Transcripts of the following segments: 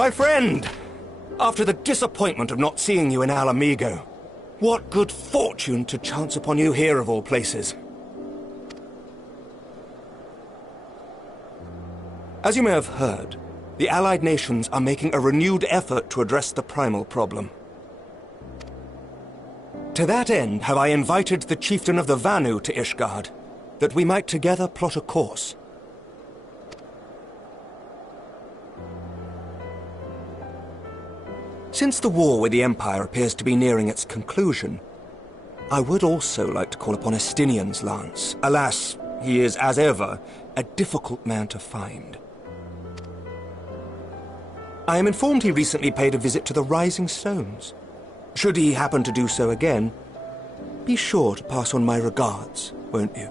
My friend! After the disappointment of not seeing you in Alamigo, what good fortune to chance upon you here of all places. As you may have heard, the Allied nations are making a renewed effort to address the primal problem. To that end, have I invited the chieftain of the Vanu to Ishgard, that we might together plot a course. Since the war with the Empire appears to be nearing its conclusion, I would also like to call upon Estinian's lance. Alas, he is, as ever, a difficult man to find. I am informed he recently paid a visit to the Rising Stones. Should he happen to do so again, be sure to pass on my regards, won't you?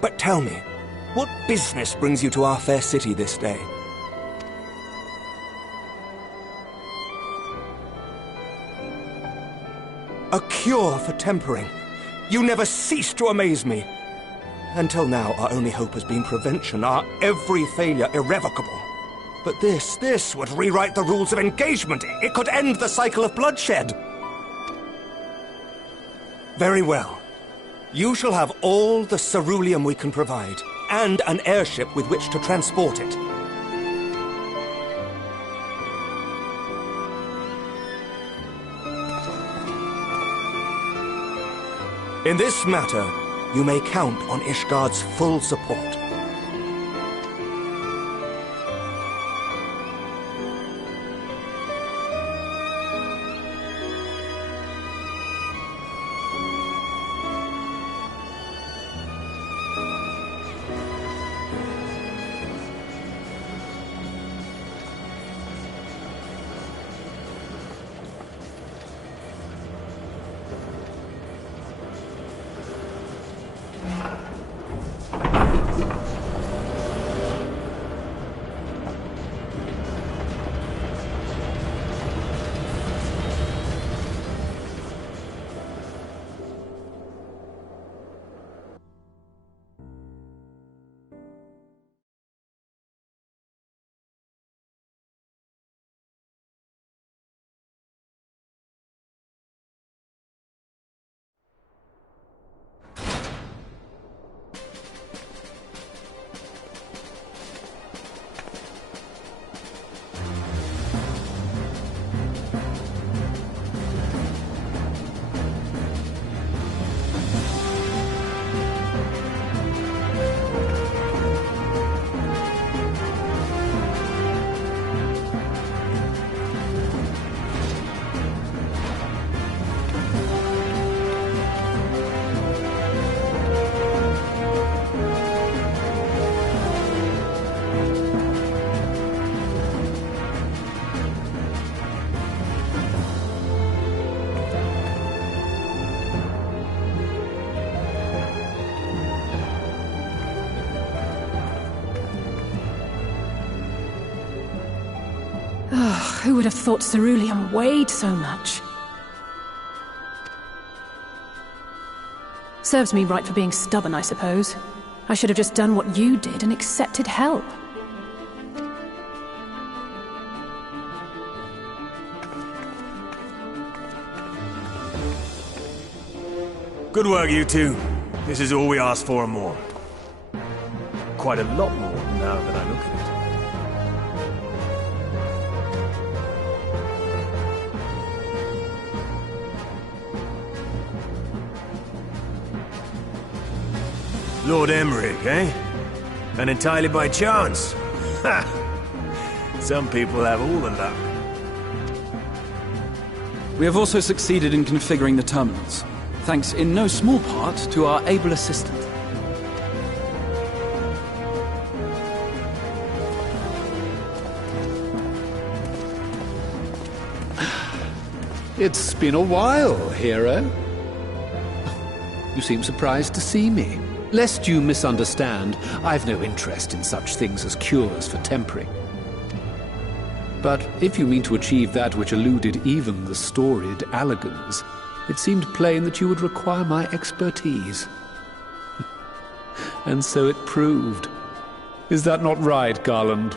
But tell me, what business brings you to our fair city this day? A cure for tempering. You never cease to amaze me. Until now, our only hope has been prevention, our every failure irrevocable. But this would rewrite the rules of engagement. It could end the cycle of bloodshed. Very well. You shall have all the ceruleum we can provide, and an airship with which to transport it. In this matter, you may count on Ishgard's full support. Who would have thought ceruleum weighed so much? Serves me right for being stubborn, I suppose. I should have just done what you did and accepted help. Good work, you two. This is all we asked for and more. Quite a lot more now that I look at it. Lord Emmerich, eh? And entirely by chance? Ha! Some people have all the luck. We have also succeeded in configuring the terminals, thanks in no small part to our able assistant. It's been a while, hero. You seem surprised to see me. Lest you misunderstand, I've no interest in such things as cures for tempering. But if you mean to achieve that which eluded even the storied Allagans, it seemed plain that you would require my expertise. And so it proved. Is that not right, Garland?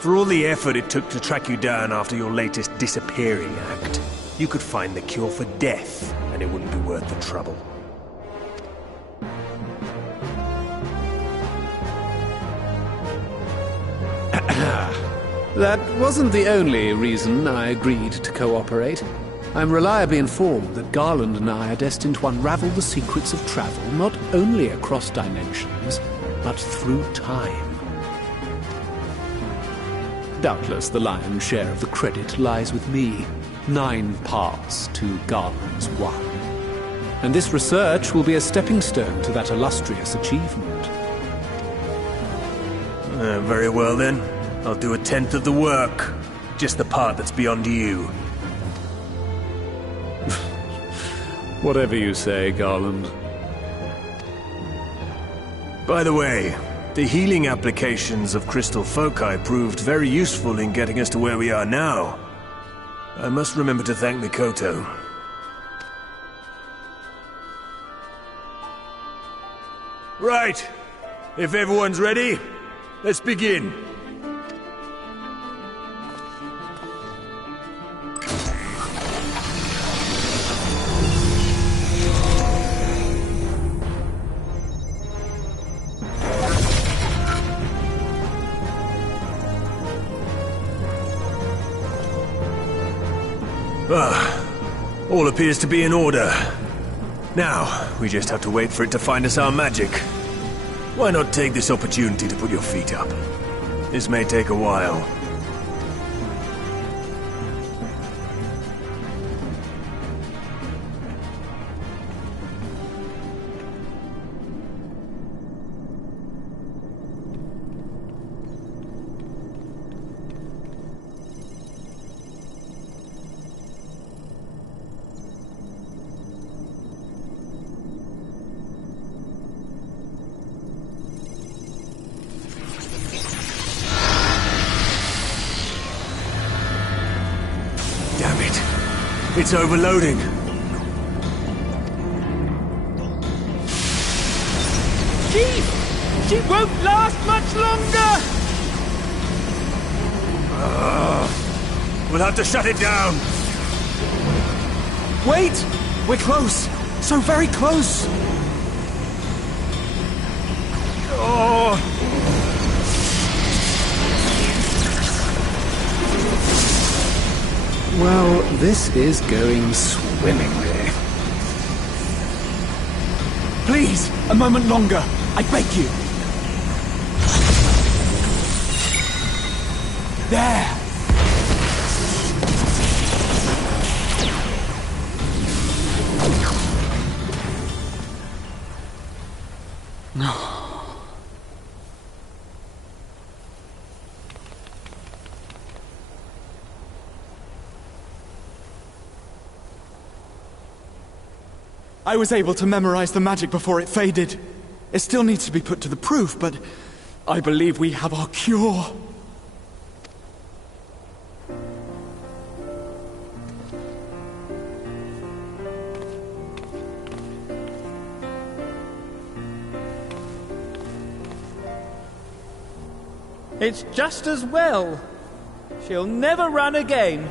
For all the effort it took to track you down after your latest disappearing act, you could find the cure for death, and it wouldn't be worth the trouble. That wasn't the only reason I agreed to cooperate. I'm reliably informed that Garland and I are destined to unravel the secrets of travel, not only across dimensions, but through time. Doubtless the lion's share of the credit lies with me. 9 parts to Garland's 1. And this research will be a stepping stone to that illustrious achievement. Very well then. I'll do 1/10 of the work. Just the part that's beyond you. Whatever you say, Garland. By the way, the healing applications of crystal foci proved very useful in getting us to where we are now. I must remember to thank Mikoto. Right. If everyone's ready, let's begin. All appears to be in order. Now, we just have to wait for it to find us our magic. Why not take this opportunity to put your feet up? This may take a while. It's overloading. Chief! She won't last much longer! We'll have to shut it down. Wait! We're close! So very close! Oh! Well, this is going swimmingly. Please, a moment longer. I beg you. There! I was able to memorize the magic before it faded. It still needs to be put to the proof, but I believe we have our cure. It's just as well. She'll never run again.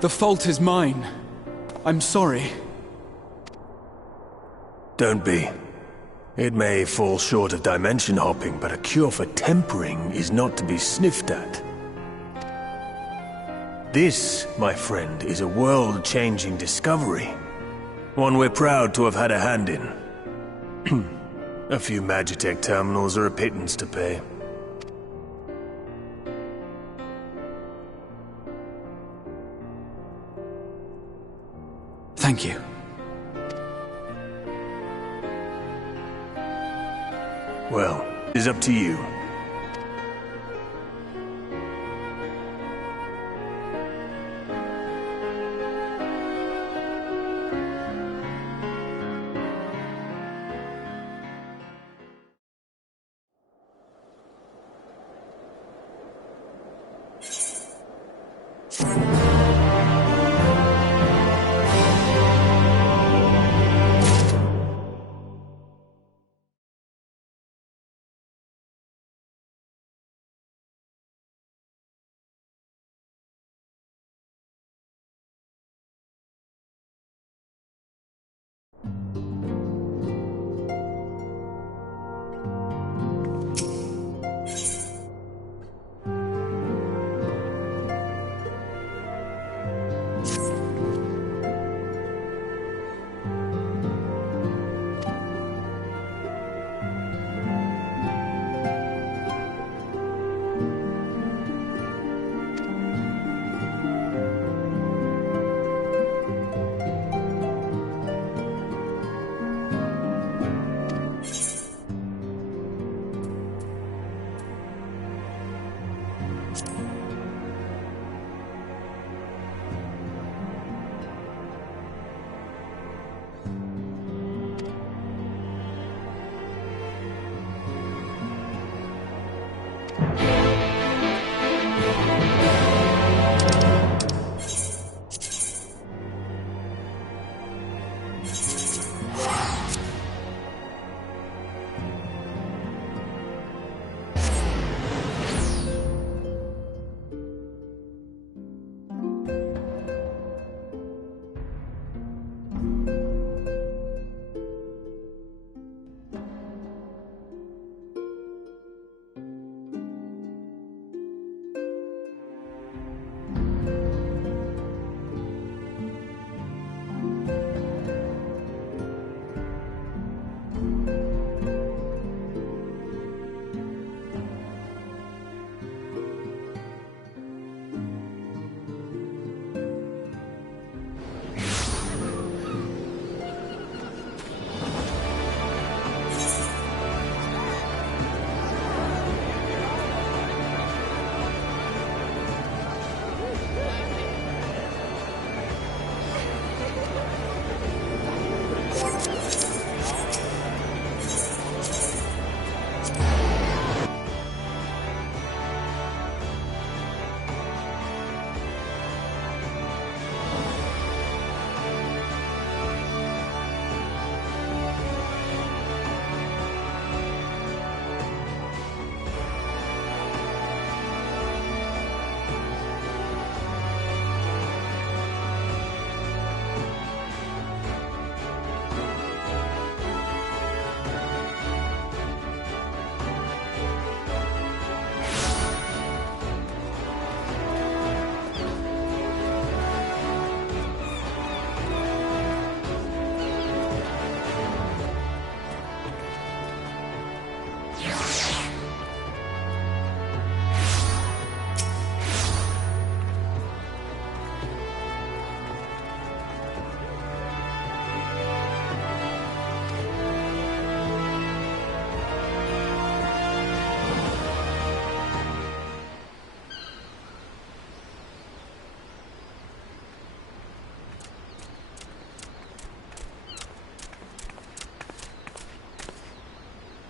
The fault is mine. I'm sorry. Don't be. It may fall short of dimension hopping, but a cure for tempering is not to be sniffed at. This, my friend, is a world-changing discovery. One we're proud to have had a hand in. A few Magitech terminals are a pittance to pay. Thank you. Well, it's up to you.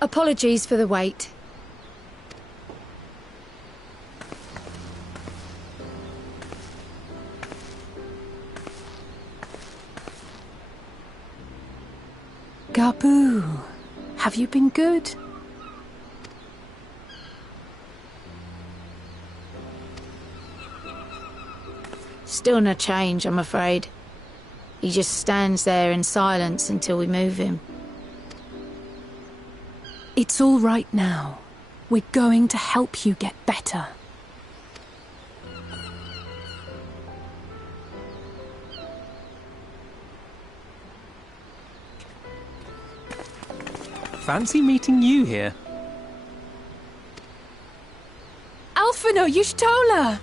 Apologies for the wait. Gabu, have you been good? Still no change, I'm afraid. He just stands there in silence until we move him. It's all right now. We're going to help you get better. Fancy meeting you here. Alphino Yushtola!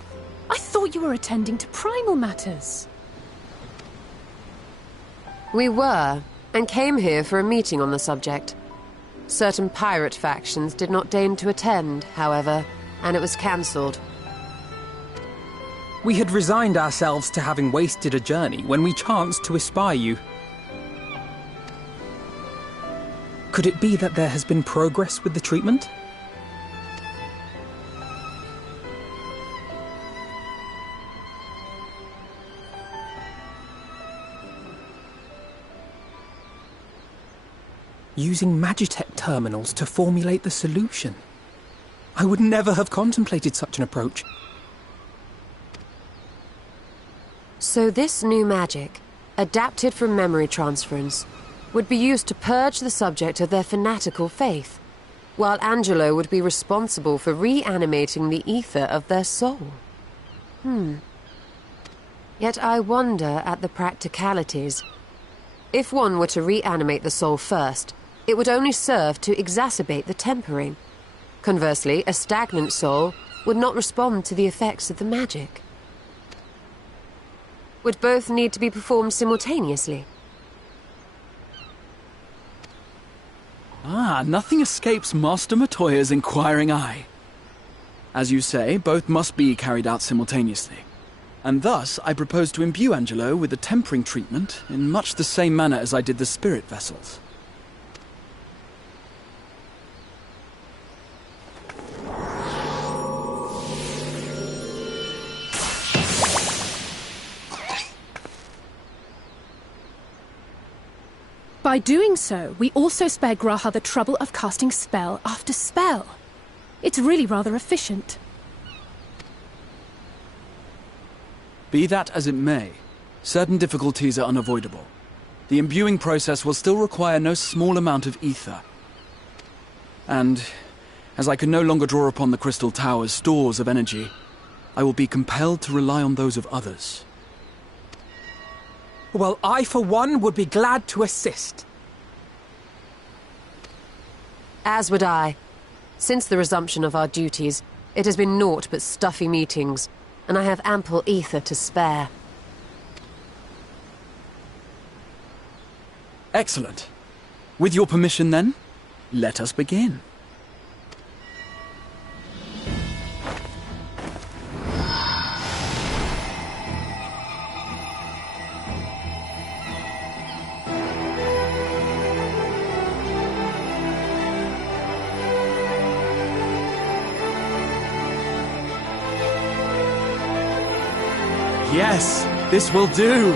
I thought you were attending to primal matters. We were, and came here for a meeting on the subject. Certain pirate factions did not deign to attend, however, and it was cancelled. We had resigned ourselves to having wasted a journey when we chanced to espy you. Could it be that there has been progress with the treatment? Using Magitech terminals to formulate the solution. I would never have contemplated such an approach. So this new magic, adapted from memory transference, would be used to purge the subject of their fanatical faith, while Angelo would be responsible for reanimating the ether of their soul. Yet I wonder at the practicalities. If one were to reanimate the soul first, it would only serve to exacerbate the tempering. Conversely, a stagnant soul would not respond to the effects of the magic. Would both need to be performed simultaneously? Nothing escapes Master Matoya's inquiring eye. As you say, both must be carried out simultaneously. And thus, I propose to imbue Angelo with the tempering treatment in much the same manner as I did the spirit vessels. By doing so, we also spare Graha the trouble of casting spell after spell. It's really rather efficient. Be that as it may, certain difficulties are unavoidable. The imbuing process will still require no small amount of ether. And, as I can no longer draw upon the Crystal Tower's stores of energy, I will be compelled to rely on those of others. Well, I, for one, would be glad to assist. As would I. Since the resumption of our duties, it has been naught but stuffy meetings, and I have ample ether to spare. Excellent. With your permission, then, let us begin. Yes, this will do.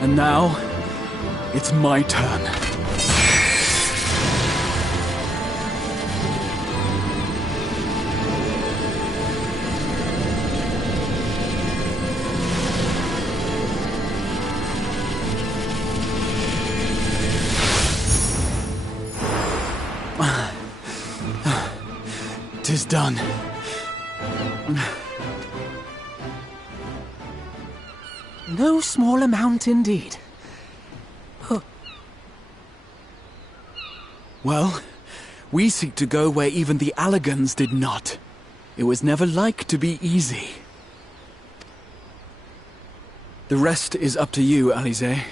And now, it's my turn. Tis done. No small amount indeed. Well, we seek to go where even the Allegans did not. It was never like to be easy. The rest is up to you, Alize.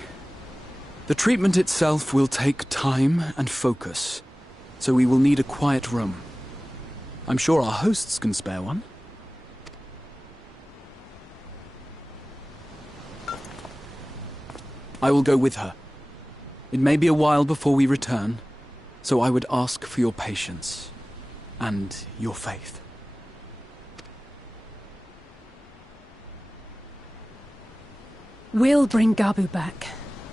The treatment itself will take time and focus, so we will need a quiet room. I'm sure our hosts can spare one. I will go with her. It may be a while before we return, so I would ask for your patience and your faith. We'll bring Gabu back.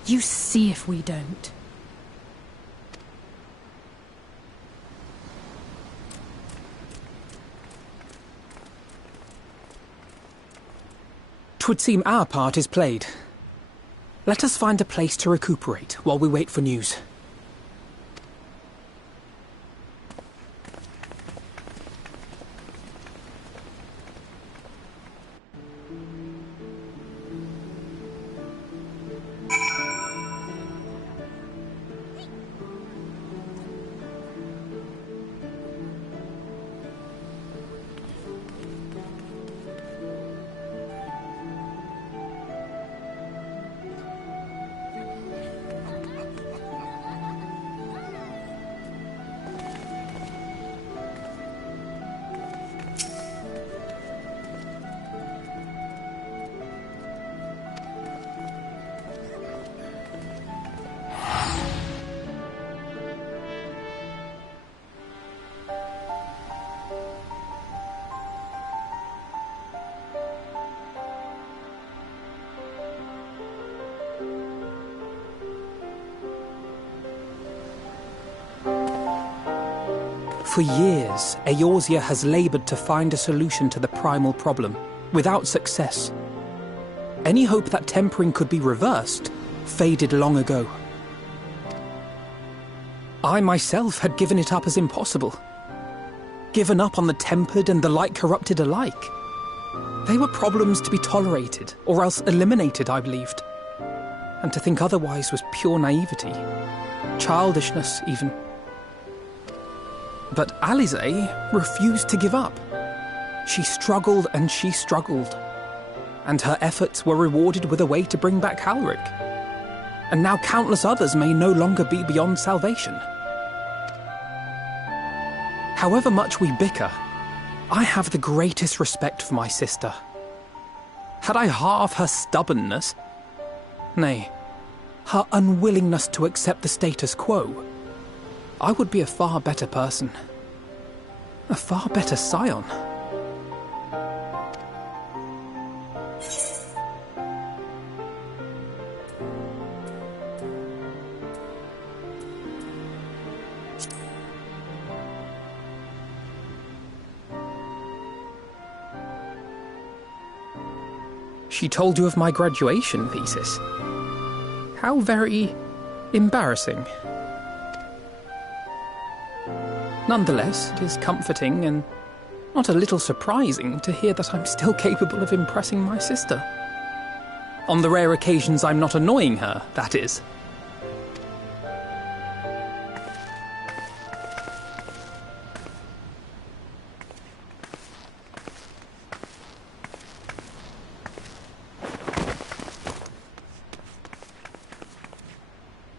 You see if we don't. 'Twould seem our part is played. Let us find a place to recuperate while we wait for news. For years, Eorzea has laboured to find a solution to the primal problem, without success. Any hope that tempering could be reversed faded long ago. I myself had given it up as impossible. Given up on the tempered and the light-corrupted alike. They were problems to be tolerated, or else eliminated, I believed. And to think otherwise was pure naivety. Childishness, even. But Alisaie refused to give up. She struggled and she struggled. And her efforts were rewarded with a way to bring back Halric. And now countless others may no longer be beyond salvation. However much we bicker, I have the greatest respect for my sister. Had I half her stubbornness, nay, her unwillingness to accept the status quo, I would be a far better person. A far better scion. She told you of my graduation thesis. How very embarrassing. Nonetheless, it is comforting and not a little surprising to hear that I'm still capable of impressing my sister. On the rare occasions I'm not annoying her, that is.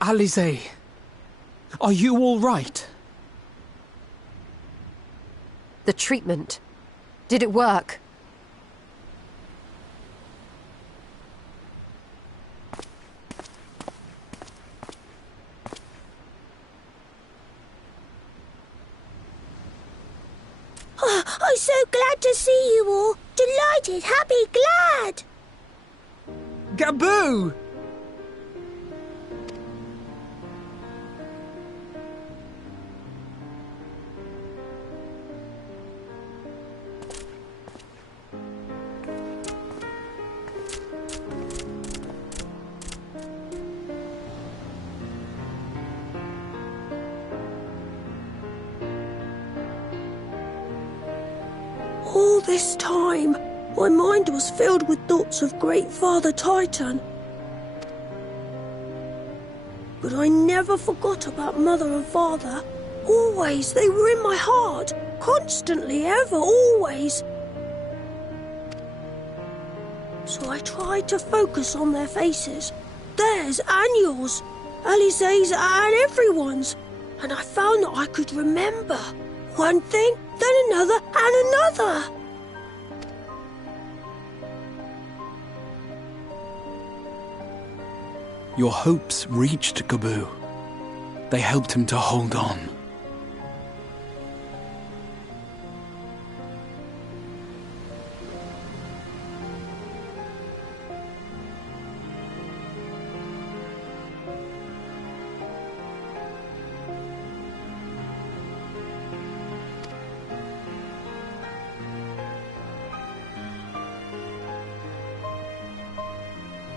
Alisaie, are you all right? The treatment. Did it work? Oh, I'm so glad to see you all. Delighted, happy, glad. Gabu! All this time, my mind was filled with thoughts of Great Father Titan. But I never forgot about Mother and Father. Always, they were in my heart. Constantly, ever, always. So I tried to focus on their faces. Theirs and yours. Alisaie's and everyone's. And I found that I could remember. One thing, then another, and another. Your hopes reached Gaboo. They helped him to hold on.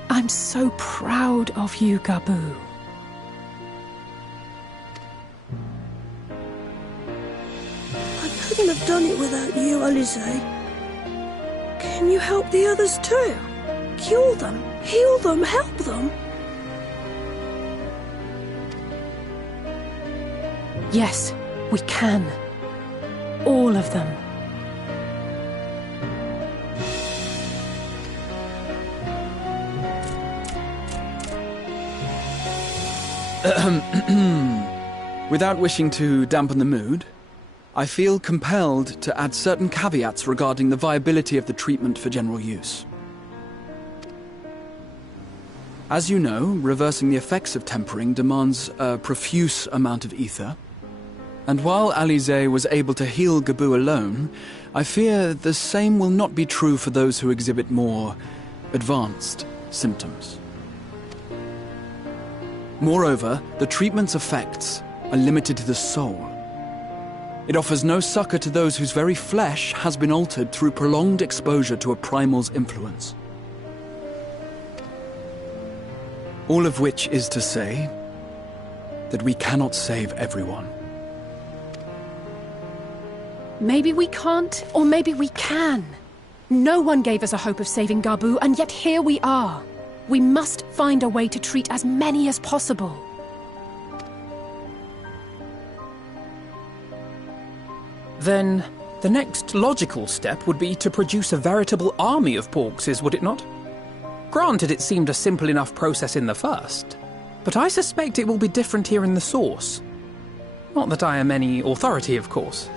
I'm so proud of you, Gaboo. I couldn't have done it without you, Alizé. Can you help the others too? Cure them, heal them, help them? Yes, we can. All of them. Without wishing to dampen the mood, I feel compelled to add certain caveats regarding the viability of the treatment for general use. As you know, reversing the effects of tempering demands a profuse amount of ether. And while Alizé was able to heal Gaboo alone, I fear the same will not be true for those who exhibit more advanced symptoms. Moreover, the treatment's effects are limited to the soul. It offers no succor to those whose very flesh has been altered through prolonged exposure to a primal's influence. All of which is to say that we cannot save everyone. Maybe we can't, or maybe we can. No one gave us a hope of saving Gaboo, and yet here we are. We must find a way to treat as many as possible. Then, the next logical step would be to produce a veritable army of porkses, would it not? Granted, it seemed a simple enough process in the first, but I suspect it will be different here in the source. Not that I am any authority, of course.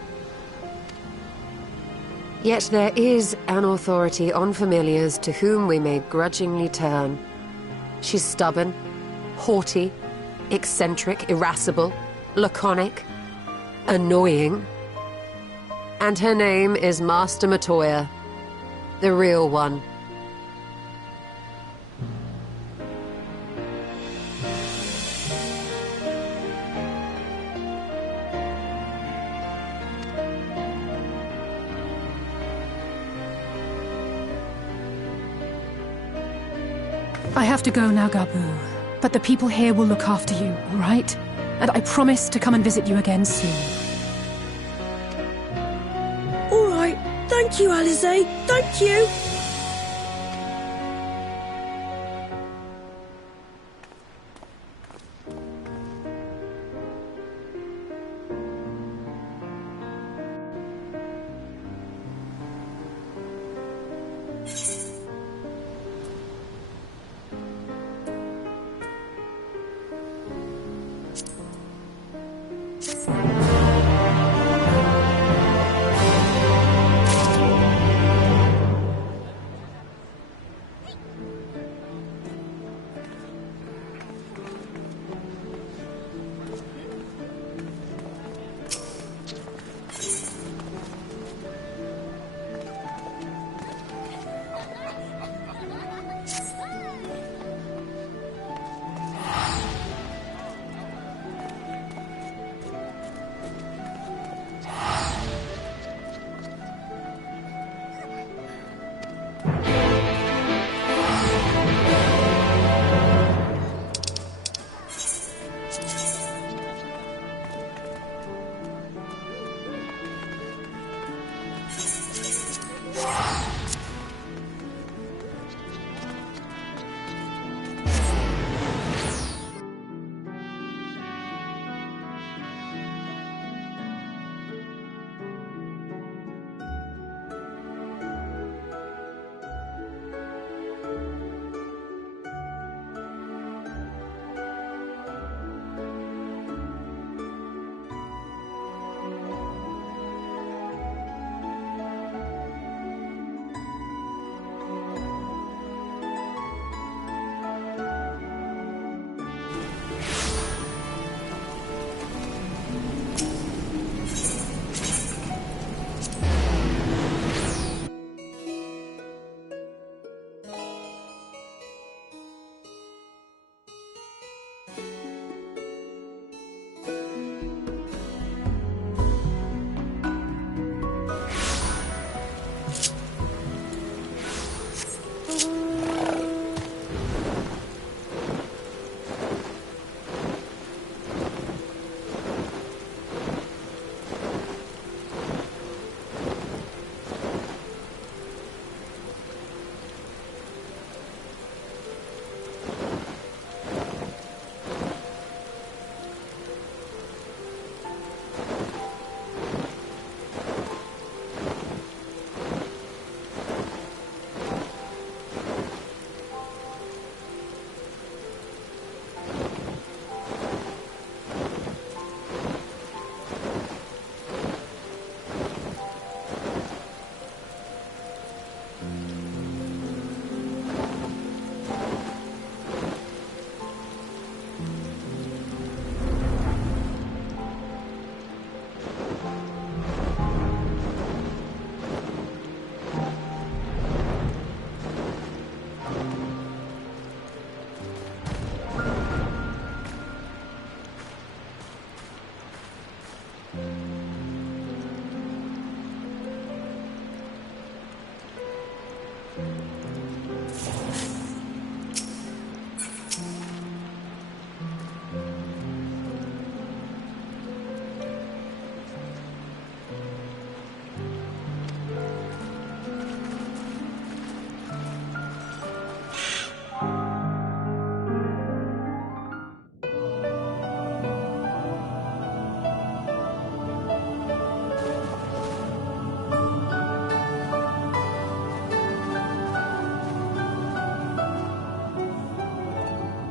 Yet there is an authority on familiars to whom we may grudgingly turn. She's stubborn, haughty, eccentric, irascible, laconic, annoying. And her name is Master Matoya, the real one. I have to go now, Gaboo. But the people here will look after you, all right? And I promise to come and visit you again soon. All right. Thank you, Alizé. Thank you.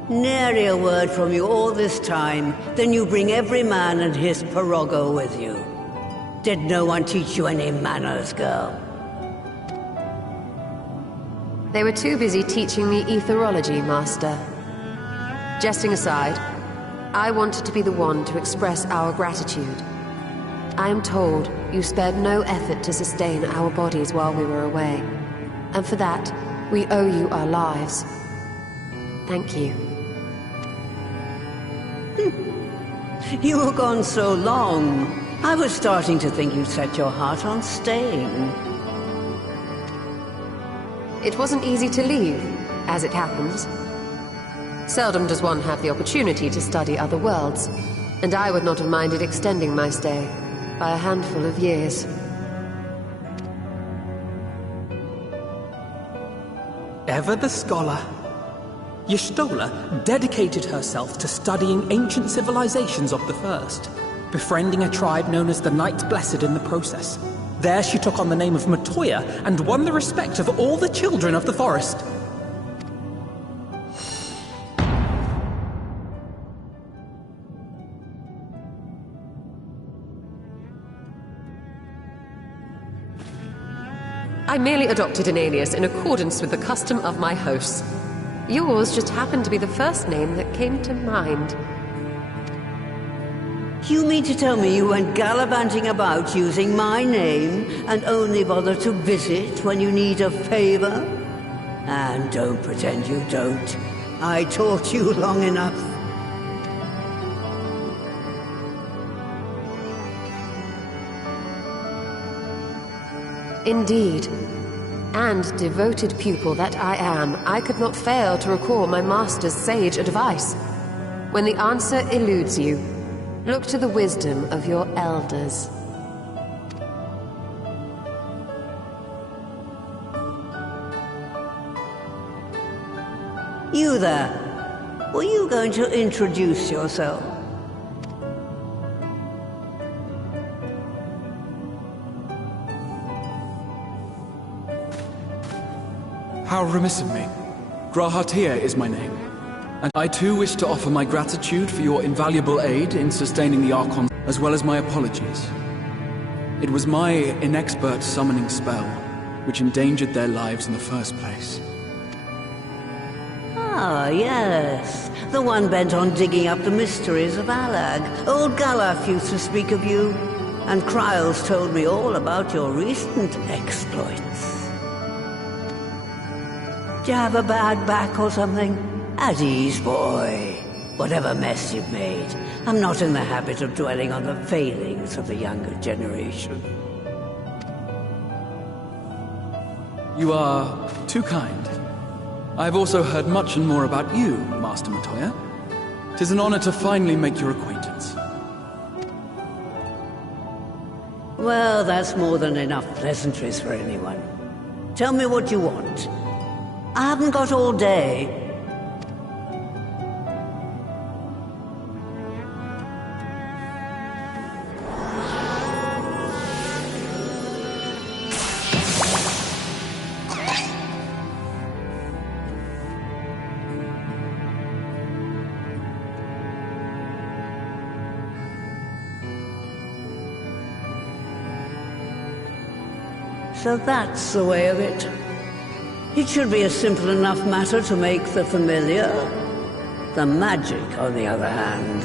Nary a word from you all this time, then you bring every man and his pirogo with you. Did no one teach you any manners, girl? They were too busy teaching me etherology, Master. Jesting aside, I wanted to be the one to express our gratitude. I am told you spared no effort to sustain our bodies while we were away. And for that, we owe you our lives. Thank you. You were gone so long. I was starting to think you'd set your heart on staying. It wasn't easy to leave, as it happens. Seldom does one have the opportunity to study other worlds, and I would not have minded extending my stay by a handful of years. Ever the scholar. Y'shtola dedicated herself to studying ancient civilizations of the First, befriending a tribe known as the Knights Blessed in the process. There she took on the name of Matoya and won the respect of all the children of the forest. I merely adopted an alias in accordance with the custom of my hosts. Yours just happened to be the first name that came to mind. You mean to tell me you went gallivanting about using my name and only bother to visit when you need a favor? And don't pretend you don't. I taught you long enough. Indeed. And devoted pupil that I am, I could not fail to recall my master's sage advice. When the answer eludes you, look to the wisdom of your elders. You there. Were you going to introduce yourself? How remiss of me. Grahatia is my name, and I too wish to offer my gratitude for your invaluable aid in sustaining the Archon, as well as my apologies. It was my inexpert summoning spell which endangered their lives in the first place. Ah, yes. The one bent on digging up the mysteries of Alag. Old Galaf used to speak of you, and Kryles told me all about your recent exploits. Do you have a bad back or something? At ease, boy. Whatever mess you've made, I'm not in the habit of dwelling on the failings of the younger generation. You are too kind. I've also heard much and more about you, Master Matoya. 'Tis an honor to finally make your acquaintance. Well, that's more than enough pleasantries for anyone. Tell me what you want. I haven't got all day. So that's the way of it. It should be a simple enough matter to make the familiar. The magic, on the other hand.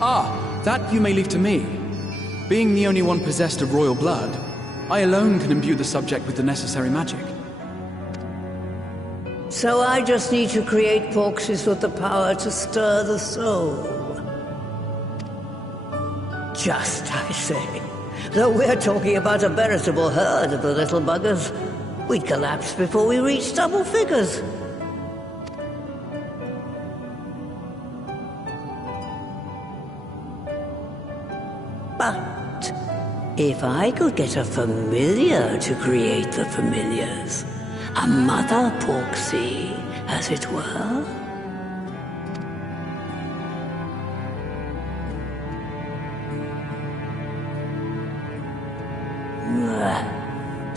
Ah, that you may leave to me. Being the only one possessed of royal blood, I alone can imbue the subject with the necessary magic. So I just need to create boxes with the power to stir the soul. Just, I say. Though we're talking about a veritable herd of the little buggers, we'd collapse before we reached double figures. But if I could get a familiar to create the familiars, a mother Porksea, as it were.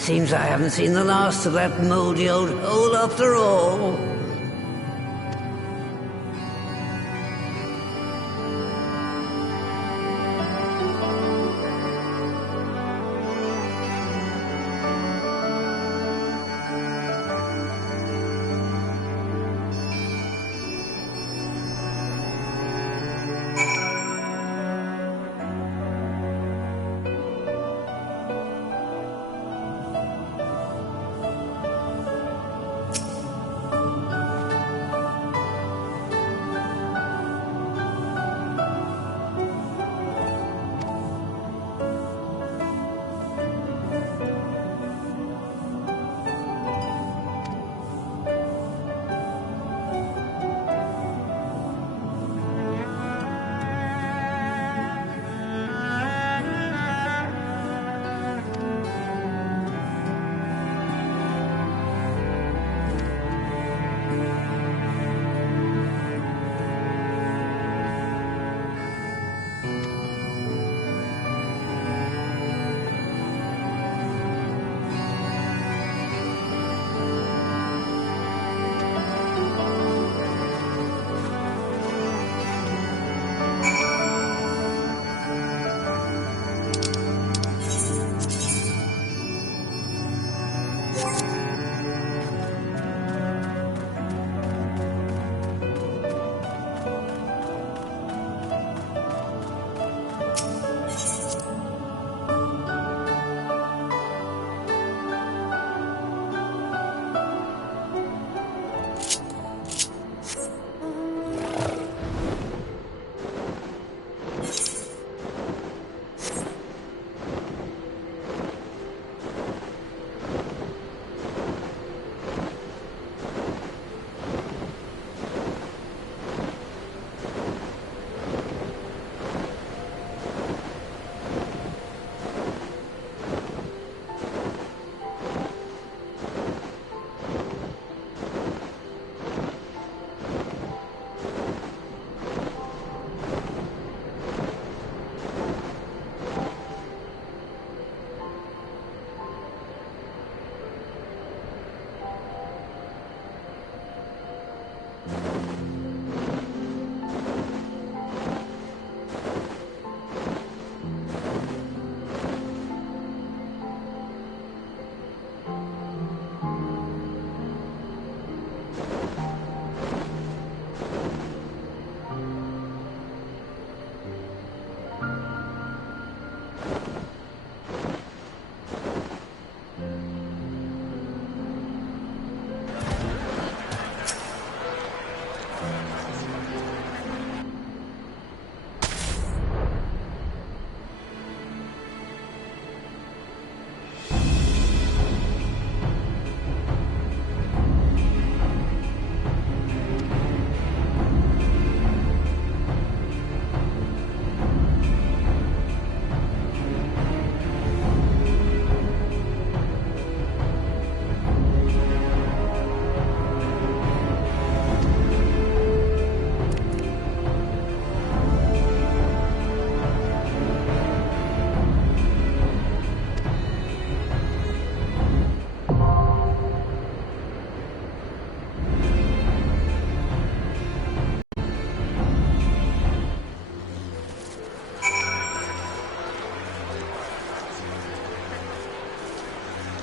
Seems I haven't seen the last of that moldy old hole after all.